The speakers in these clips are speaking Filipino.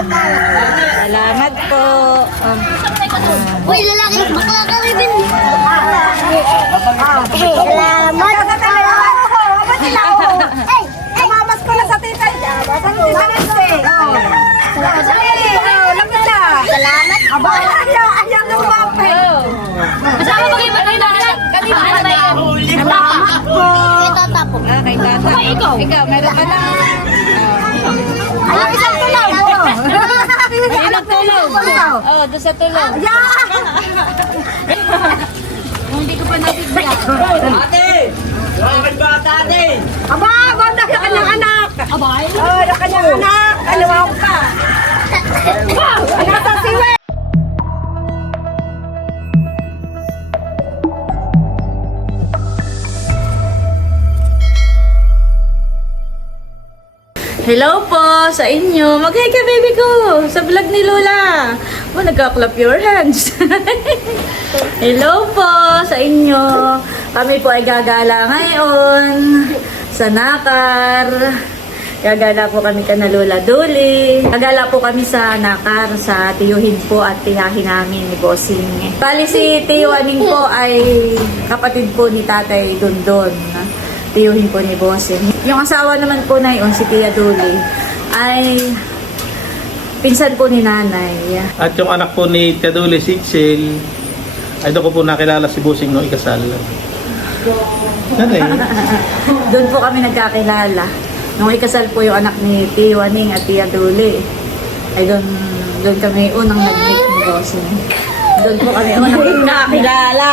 Salamat po. Um, Uy, lalaki, bakla ka rin din. Salamat. Ay, Mamas ko na sa tita niya. Basta ko sa kasi. Salamat. Aba, ayaw, ayaw ng wape. Kasama ba kayo ba kayo na ano ba yan? Salamat po. Ito tapo. ah, kay tata. ikaw. Ikaw, meron ka na. Ano isang tulaw? Ayun ang tulog. Oh, doon sa tulog. Hindi ko pa nabigyan. Aba, banda ka kanyang anak. Aba, oh, na kanyang anak. Kalawaw pa. Wow, nasa Hello po sa inyo. Mag-hi ka baby ko sa vlog ni Lola. Oh, nagka-clap your hands. Hello po sa inyo. Kami po ay gagala ngayon sa Nakar. Gagala po kami ka na Lola Duli. Gagala po kami sa Nakar sa tiyuhin po at tiyahin namin ni Bossing. Bali si Tiyo Aning po ay kapatid po ni Tatay Dondon tiyuhin po ni Bossing. Yung asawa naman po na yun, si Tia Duli, ay pinsan po ni nanay. At yung anak po ni Tiaduli Sitchel, ay doon ko po nakilala si Busing nung ikasal. Ano eh? Doon po kami nagkakilala. Nung ikasal po yung anak ni Tio Aning at Tia Duli, ay doon, doon kami unang nag-meet ni Bossing. Doon po kami unang nagkakilala.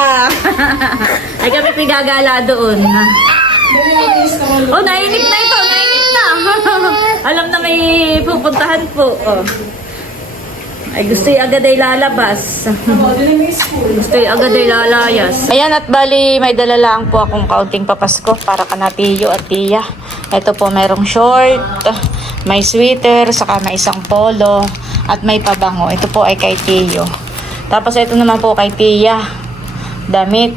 ay kami pigagala doon. Oh, nainip na ito, nainip na. Alam na may pupuntahan po. Oh. Ay, gusto yung agad ay lalabas. gusto yung agad ay lalayas. Ayan, at bali, may dala lang po akong kaunting papasko para kana tiyo at tiya. Ito po, mayroong short, may sweater, saka may isang polo, at may pabango. Ito po ay kay tiyo. Tapos ito naman po kay tiya. Damit,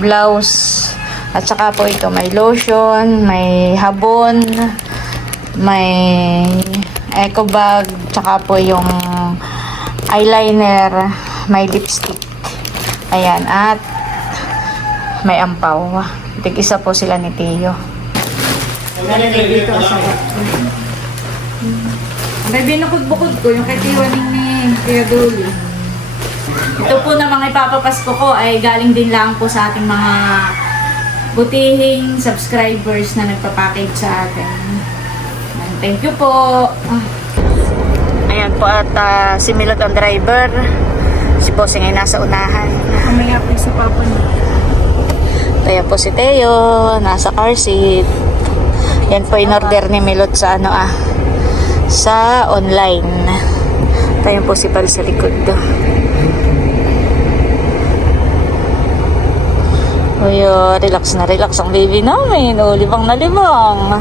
blouse, at saka po ito may lotion, may habon, may eco bag, tsaka po yung eyeliner, may lipstick. Ayan, at may ampaw. Tig isa po sila ni Tio. May binukod-bukod ko yung kay Tio ni Tio Duli. Ito po na mga ipapapasko ko ay galing din lang po sa ating mga butihing subscribers na nagpa-package sa atin. Ayan, Thank you po. Ah. Ayan po at ah, si Milot ang driver. Si Bossing ay nasa unahan. Kamaya po sa papa niya. Kaya po si Teo, nasa car seat. Yan po in order ni Milot sa ano ah, sa online. Tayo po si Pal sa likod. Uy, oh, relax na relax ang baby namin. O, libang na libang.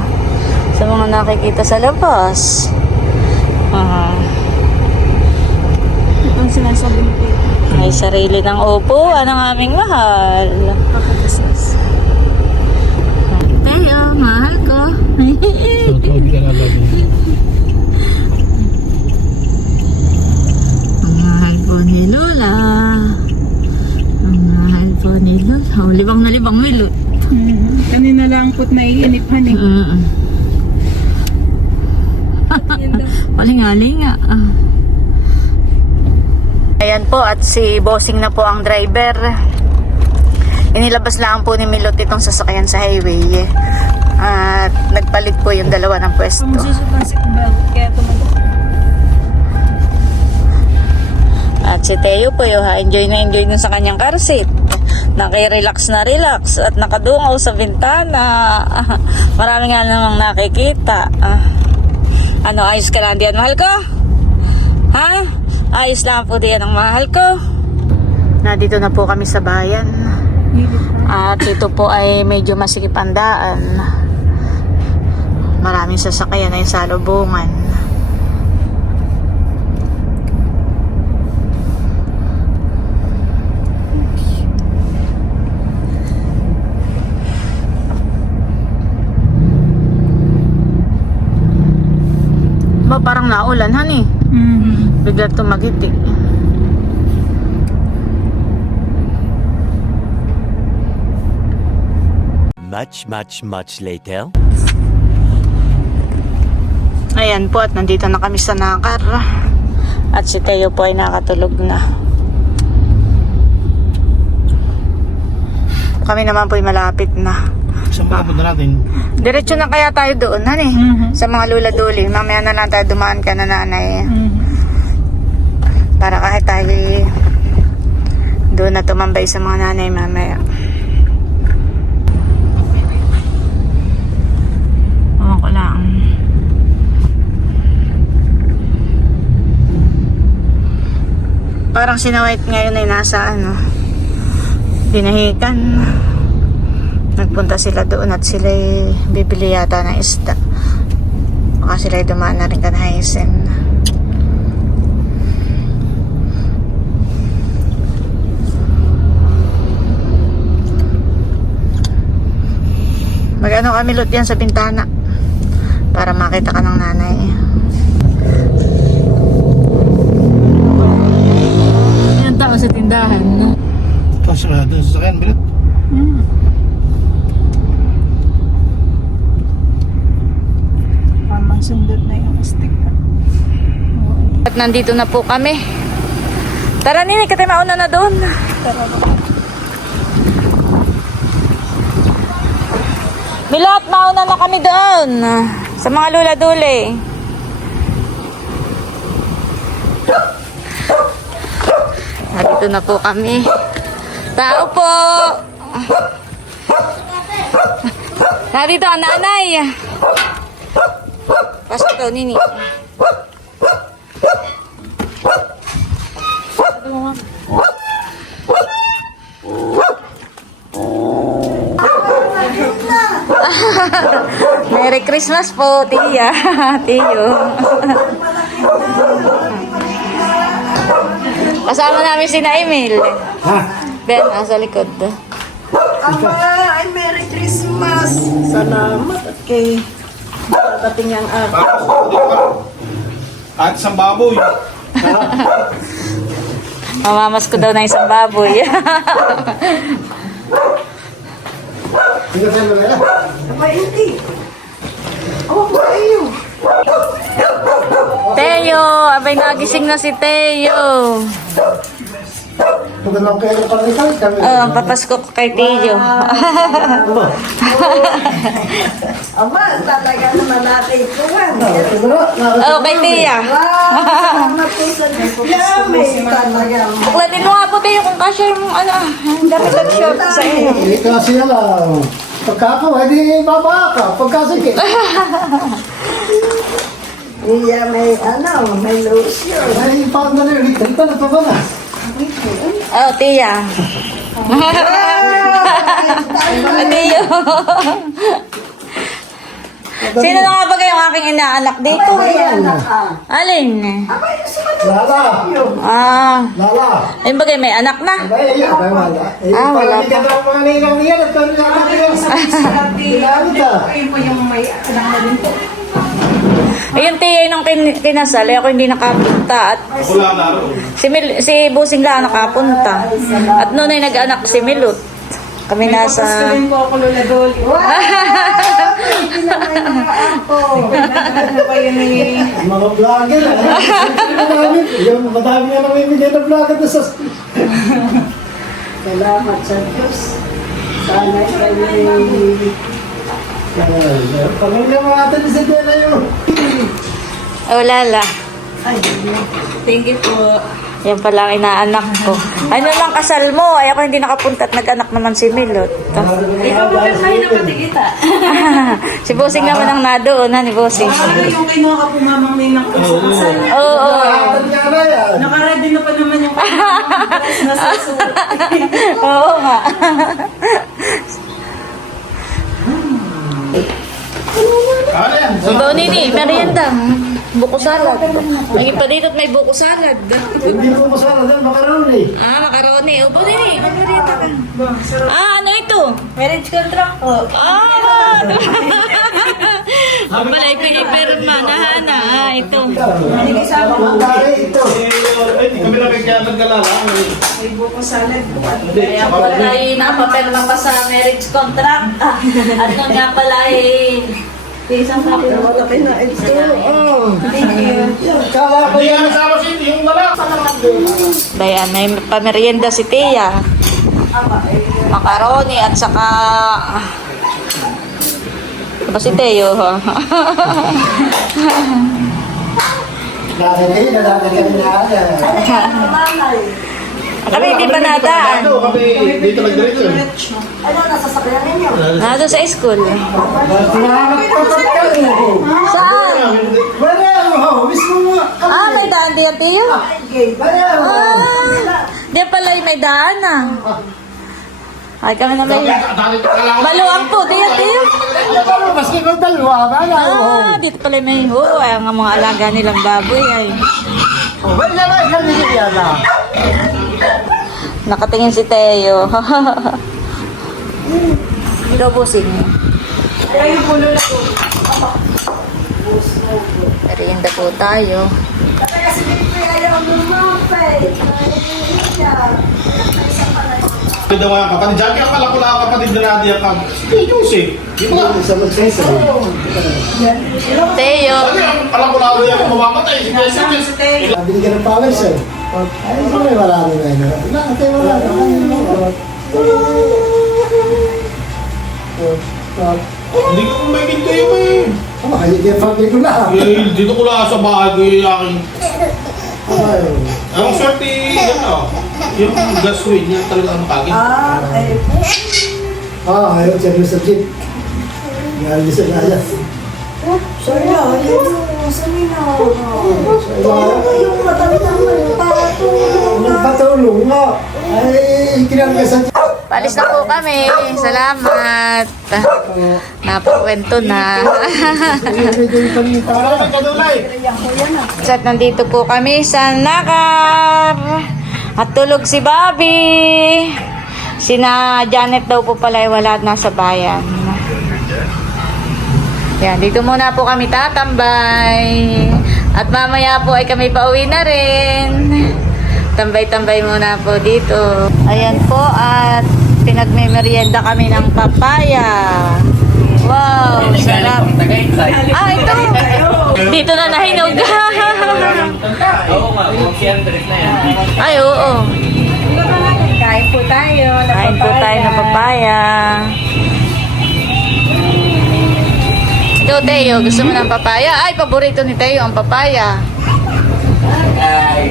Sa mga nakikita sa labas. Ah, Ang sinasabi po. may sarili ng upuan ang aming mahal. Kakabasas. Teo, mahal ko. Ang mahal po ni Lola. Ang mahal po ni Lola. Oh, libang milot. Kanina lang po't naiinip, honey. Mm. Palingalinga. Ah. Ayan po at si Bossing na po ang driver. Inilabas lang po ni Milot itong sasakyan sa highway. At nagpalit po yung dalawa ng pwesto. Masusupang si Bel, kaya tumagot. At si Teo po yung enjoy na enjoy dun sa kanyang car seat. Nakirelax na relax at nakadungaw sa bintana. Marami nga namang nakikita. Ah. Ano, ayos ka lang diyan, mahal ko? Ha? Ayos lang po diyan ang mahal ko. Nandito na po kami sa bayan. At ito po ay medyo masikip ang daan. Maraming sasakyan ay salubungan. Ba, parang naulan, honey. Mm-hmm. Bigla tumagiti. Much, much, much later. Ayan po at nandito na kami sa Nakar. At si Teo po ay nakatulog na. Kami naman po ay malapit na. Saan pa punta natin? Diretso na kaya tayo doon, honey. Sa mga lula-duli. Mamaya na lang tayo dumaan ka na nanay. Para kahit tayo doon na tumambay sa mga nanay mamaya. Ko lang. Parang si na White ngayon ay nasa ano, binahikan. Nagpunta sila doon at sila bibili yata ng isda. Baka sila dumaan na rin kanahisen. Mag-ano kami lot yan sa bintana para makita ka ng nanay. Yung tao sa tindahan, no? Tapos sa sakyan, bilit. Mamang sundot na yung stick. At nandito na po kami. Tara nini, katay mauna na doon. Milot, mauna na kami doon. Sa mga lula-duli. Nandito na po kami. Tao po! Nandito ang nanay. Pasok daw, Nini. Merry Christmas po, Tia. Tiyo. Kasama namin si Naimil. Ben, nasa likod. Aba, ay Merry Christmas. Salamat at kay dating ang araw. At isang baboy. Mamamas ko daw na isang baboy. Hindi. Oh, kayo. Teo! Abay, nagising na si Teo. Magandang kayo pa rin kami. Oh, ang papasko ko kay Teo. Aba, talaga naman natin ito. oh, kay. Talaga. Buklatin mo nga po Teo kung kasya yung ano, ang dapat at short sa inyo. Eh, kasi lang. Pagka ako, hindi baba ka. Pagka sige. Iya, may ano, may lotion. Ay, paano na rin? Rita na pa ba na? Oh, Tia. Teo. Sino na nga ba kayong aking inaanak dito? Alin? Lala! Ah, Lala! ayun ba kayo may anak na? Ay, ay, ay, wala. Eh, Ah, wala parang Ayun, Tia, nung kin kinasal, eh, ako hindi nakapunta. At na rin. si, Mil si Busing lang nakapunta. At noon ay nag-anak si Milot. Kami nasa... Wow! Hindi naman ako. Mga vlogger. ah. Madami. Yung madami nga namimigay na vlogger na sa... Salamat sa Diyos. Sana kayo Ay, Pamilya mga atin si Dela yun. Oh, Lala. Thank you po. Yan pala ang inaanak ko. Ano lang kasal mo? Ay ako hindi nakapunta at nag-anak naman si Milot. Ikaw ba kayo nakatigita? si Busing naman ang nadoon, ha, ni Busing. yung kinuha ka po mamang may nang sa kasal. Oo, na yan. Nakaready na pa naman yung dress na susuot. Oo nga. Yan? Ikaw, Nini, merienda. Buko salad. Lagi pa dito at may buko salad. Hindi mo masara din, makaroni. Ah, macaroni. Ubo, Nini, magmerienda ka. Ah, ano ito? Marriage contract po. Ah! Balay pinipirma na hana. Ah, ito. Pare ito. Ay, hindi kami lang kaya nagkalala. Kaya pala ay napapirma pa sa marriage contract. At nung nga pala ay isang Malaki na ito. Oh. Kala ko nga nasama si yung dala. Bayan, may pamerienda si Tia. Macaroni at saka... Ano ba si Teo? ha? Dati kayo, nadati kami na ala. Kami hindi pa nadaan. Ano, kami dito nagdiretso. Ano, nasasakyan ninyo? Nado sa school. Ko. Saan? Ah, may daan? Wala mo. Ah, di pala yung may daan ah. Ay, kami na may... Maluwang po, Teo. Ano, maski kung dalawa. Ah, dito pala may ho. Ay, ang mga alaga nilang baboy ay. Wala na, kami yan na. Nakatingin si Teo. Ikaw busing. Merienda po tayo. Pwede mo yung kapatid. Diyan kaya pala ko lang kapatid na natin yung kag. Sige, Jose. Di ba? Sa magsesa. Teo. Ano yung alam ko lang yung mamamatay. Sige, sige. Sabi ka ng pawis eh. Ay, hindi may wala na yun. Wala, ate, wala. Hindi ko may ginto yung eh. Ano, kaya pagay ko na. Eh, Dito ko lang sa bahay ko yung aking... Ay, Ang swerte, yan o. Yung gaswin niya talaga ang kagin. Ah, ay. Ah, ayaw siya doon sa jeep. Galing sa laya. Sorry na, yung sabi na. Yung matanda mo, patulong na. Nagpatulong nga. Ay, kinarga sa jeep. Palis na po kami. Salamat. Napakwento na. At nandito po kami sa Nakar. At tulog si Bobby. Sina Janet daw po pala ay wala at nasa bayan. Yan, dito muna po kami tatambay. At mamaya po ay kami pauwi na rin. Tambay-tambay muna po dito. Ayan po at pinagmemerienda kami ng papaya. Wow, sarap. Ah, ito. Dito na nahinog. Na. Ay, oo. Kain po tayo. Kain po tayo ng papaya. Ikaw, Teo, gusto mo ng papaya? Ay, paborito ni Teo ang papaya. Ay,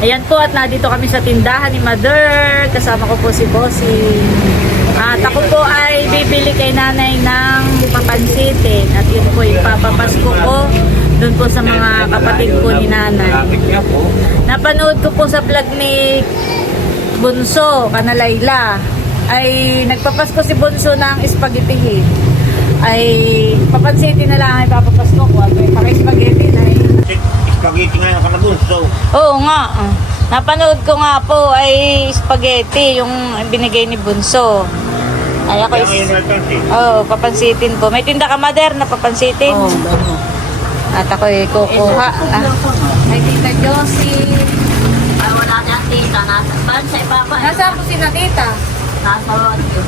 Ayan po at nandito kami sa tindahan ni Mother. Kasama ko po si Bossy. At ako po ay bibili kay nanay ng papansitin. At yun po yung papapasko ko doon po sa mga kapatid ko ni nanay. Napanood ko po sa vlog ni Bunso, Kanalayla, ay nagpapasko si Bunso ng spaghettihin. Ay papansitin na lang ay papapasko ko at may paki-spaghetti na ay. Spaghetti nga yung kanabunso. Oo nga. Napanood ko nga po ay spaghetti yung binigay ni Bunso. Ay ako is... Oo, papansitin po. May tinda ka mader na papansitin. Oo, At ako ay kukuha. Ah. Ay, tita Josie. Ay, wala na tita. Nasa ban sa ibaba. Nasaan po si na tita? Nasa rodyo.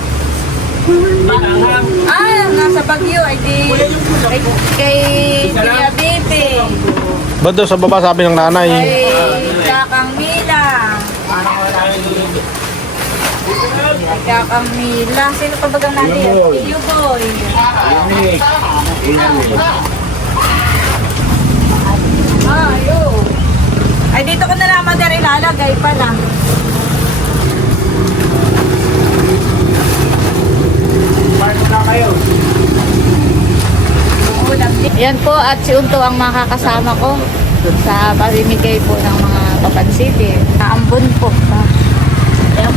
Ah, nasa Baguio. Ay di... Kay, kay Tia Bibi. Ba't doon sa baba sabi ng nanay? Kay Kakang Mila. Kay Kakang Mila. Sino pa bagang natin? Tio Boy. Ah, yun. Ay, dito ko na naman na ilalagay pala. Yan po at si Unto ang makakasama ko sa pamimigay po ng mga papansitin. Naambon po.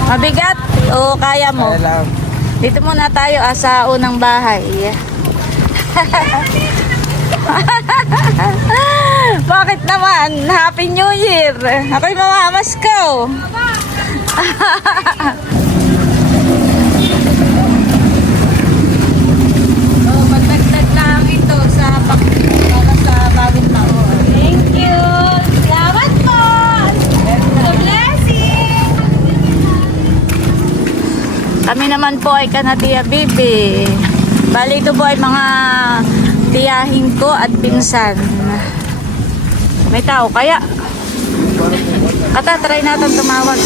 Mabigat o kaya mo? Dito muna tayo ah, sa unang bahay. Bakit naman? Happy New Year! Ako'y mamamas ko. oh, pag nag naman po ay kana Tia Bibi. Bali ito po ay mga tiyahin ko at pinsan. May tao kaya? Kata, try natin tumawag.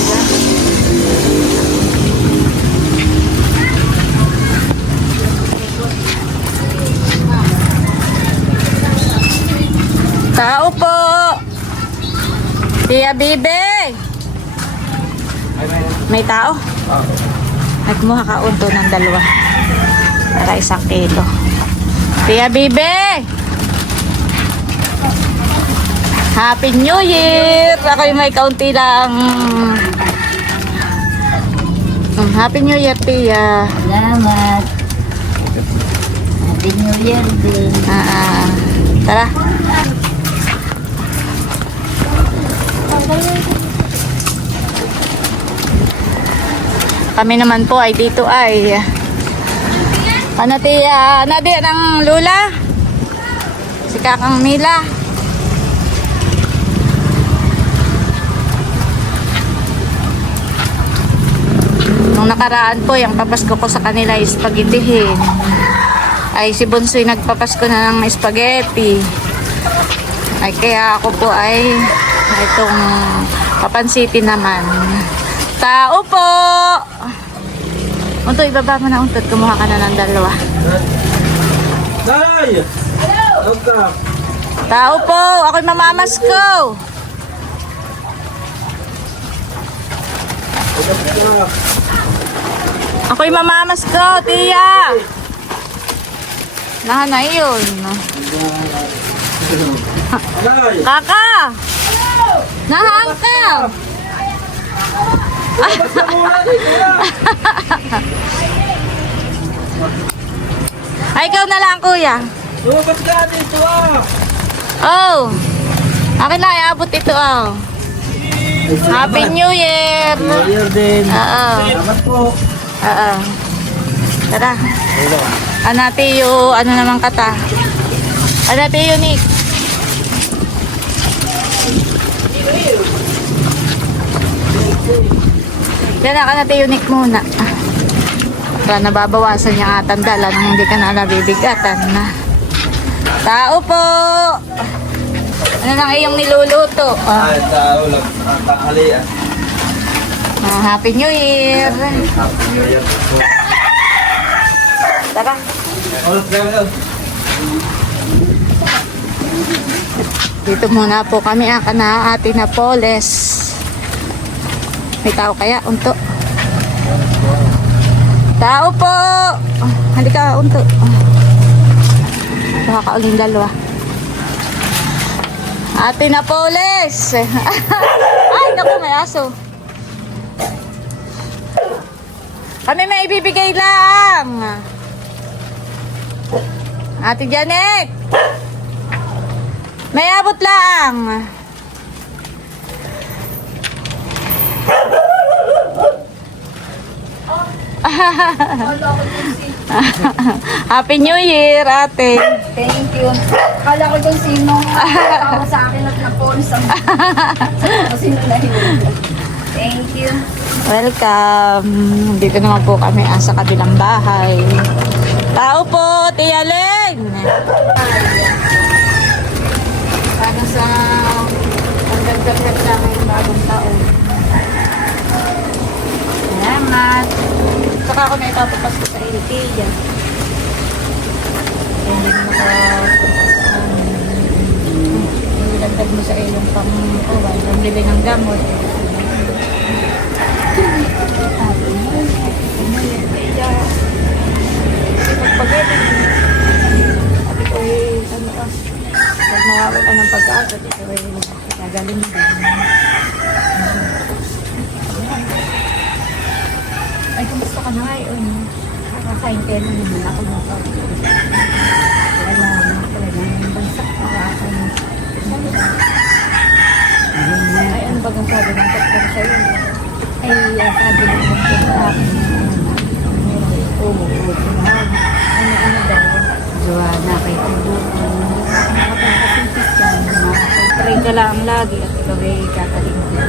Tao po! Tia Bibi! May tao? Ay, kumuha ka unto ng dalawa. Para isang kilo. Tia Bibi! Happy New Year! Ako yung may kaunti lang. Mm, Happy New Year, Tia. Salamat. Happy New Year din. Ah, ah. tara. Kami naman po ay dito ay ano tiya, nadi ng lula? Si Kakang Mila. Nung nakaraan po, yung papasko ko sa kanila is spaghettihin ay si Bonsoy nagpapasko na ng spaghetti. Ay kaya ako po ay itong papansitin naman. Tao po! Unto, ibaba mo na untot. Kumuha ka na ng dalawa. Day! Welcome! Tao po! Ako'y mamamas ko! Ako'y mamamas ko, tiya! Nahanay yun. Kaka! Nahang ka! Ay, ikaw na lang, kuya. Lumabas ka dito ah! Oh! Akin na, iabot ito, oh. Happy New Year! Year din! Oo. Salamat po! Oo. Tara. Anati yung, ano naman kata? Anati yung Nick. Yan na, kanati yung Nick muna. Para nababawasan yung atang dala nang hindi ka na nabibigatan na. Tao po! Ano nang iyong niluluto? Ah, tao lang. Ang tanghalian. ah, Happy New Year! New Year. Tara. Ka na. Dito muna po kami ang kana ate na Poles. May tao kaya? Unto. Tao po! Oh, halika, unto. Baka ka uling dalawa. Ate na Poles! Ay, naku, may aso. Kami may ibibigay lang. Ate Janet! May abot lang. Happy New Year, ate. Thank you. Kala ko dun sino tawag sa akin at na-pawis ang sino na yun. Thank you. Welcome. Dito naman po kami ah, sa kabilang bahay. Tao po, Tia Len. Para sa pagdagdag sa ngayong bagong taon. Salamat. Saka ako na ipapapas ko sa. Kaya hindi mo nakapunta sa amin. Ilagdag mo sa ilong pang kawan. Pambili ng gamot. Eh, ano ka, ng pag-asa, sabi ko eh, nagaling din. Ay, kumusta ka na ngayon? Nakakaintero naman ako ng pag Wala na talaga ng bansa ako. Ay, ano ba ang sabi ng doktor sa'yo? Ay, sabi ng doktor sa akin, Oo. Ano, ano daw? Joanna, kay Tubo. Nakapagpasitis ka. Try ka lang lagi at ikaw ay kakaling ko.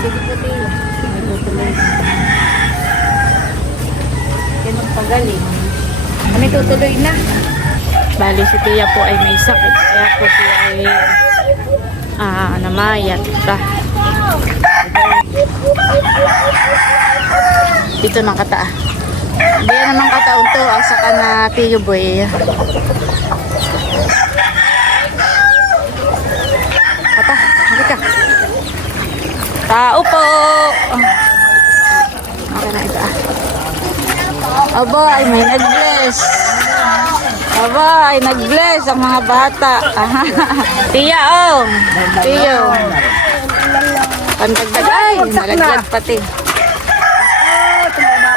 Sige po, Tio. May tutuloy. magpagaling. Kami tutuloy na. Bali, si Tia po ay may sakit. Kaya po siya ay ah, namayat pa. Dito ng kata. Hindi naman kataon to. Asa ka na Tiyo Boy. Kata, halika. Tao po. Okay na ito ah. Aba, ay may nag-bless. Aba, ay nag-bless ang mga bata. Tiya, oh. Tiyo. Pandagdag. Ay, nalaglag pati.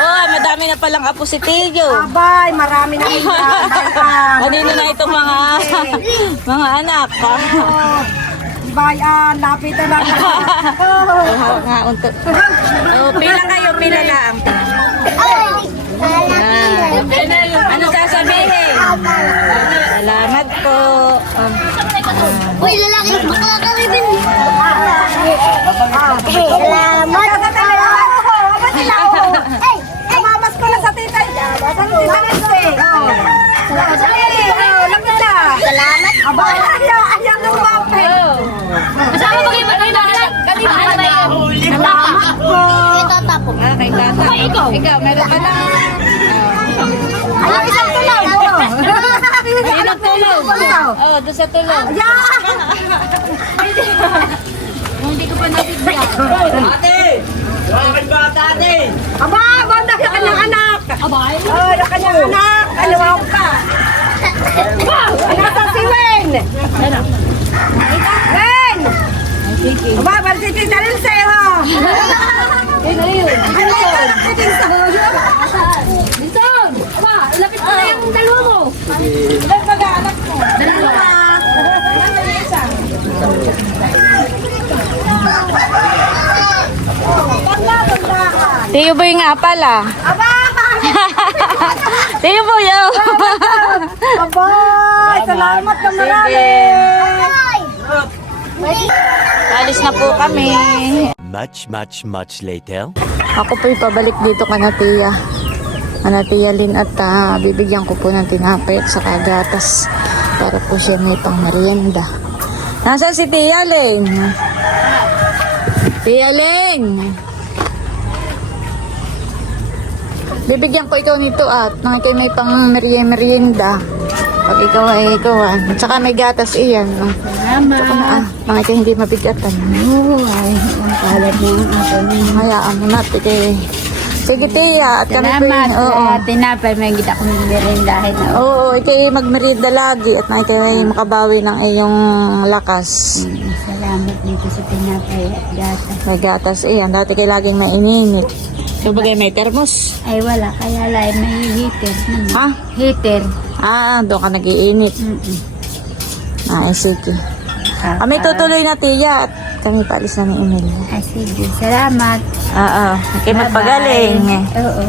Oh, madami na palang apo si Tiyo. Abay, marami na yan. Kanino na itong mga mga anak. Bayan, lapit na lang. Oh, hawak nga unto. Oh, pila kayo, pila lang. Ah. Ano sasabihin? Salamat po. Ah. Uy, lalaki, bakla ka rin. Salamat. Salamat kamamas ko na sa titay. Sa Nancy. Oh. Oh, lapit na. Salamat. Kay tata. ikaw. Ikaw, meron ka lang. Ayan, isang tulong. Sino tulog? Oh, doon sa tulog. Hindi ko pa nabigyan. Aba, banda ka kanyang anak. Abay. Oh, na kanyang anak. Kalawang pa. Wow, nasa si Wen. Wen. Aba, barsi si Dalil sa'yo. Ano yun? Ano yun? Bison! Aba, ilapit mo na yung dalawa mo. Ilan mag-aanak mo? Dalawa. Tiyo boy nga pala. Aba, Tiyo boy, oh. aba, salamat na marami. Alis na po kami. Much, much, much later. Ako po'y pabalik dito ka na Tia. Ana Tia Lin at ah, bibigyan ko po ng tinapay at saka gatas para po siya may pang merienda. Nasaan si Tia Lin? Tia Lin! Bibigyan ko ikaw nito at nang ikaw may pang meri- merienda. Pag ikaw ay ikaw ah. At saka may gatas iyan. No? Salamat. Ito na ah. Nang ikaw hindi mabigatan. Oo, ay. Ang kalat ako Hayaan mo na, tige. Sige, Tia. At kami po Salamat. yun. Oo. Uh, tinapay, may kita kong merindahin na. Oo, ikay magmerienda lagi at na ikay makabawi ng iyong lakas. Salamat dito sa tinapay at gata. May gatas iyan. Dati kay laging maininit. So bagay may termos. Ay wala, kaya lang may heater. naman. Ha? Heater. Ah, doon ka nagiinit. Mm-mm. Ah, eh, sige. Ah, Kami tutuloy na tiya at kami paalis na ni Emil. Ah, sige. Salamat. Oo, kay magpagaling. Oo.